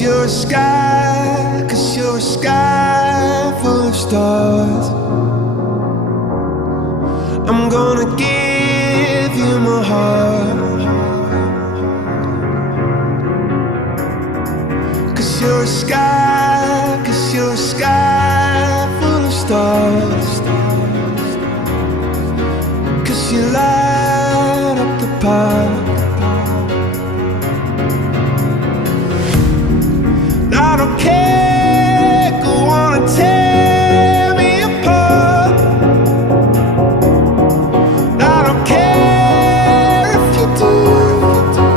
you're a sky, 'cause you're a sky full of stars. I'm gonna give you my heart, 'cause you're a sky, 'cause you're a sky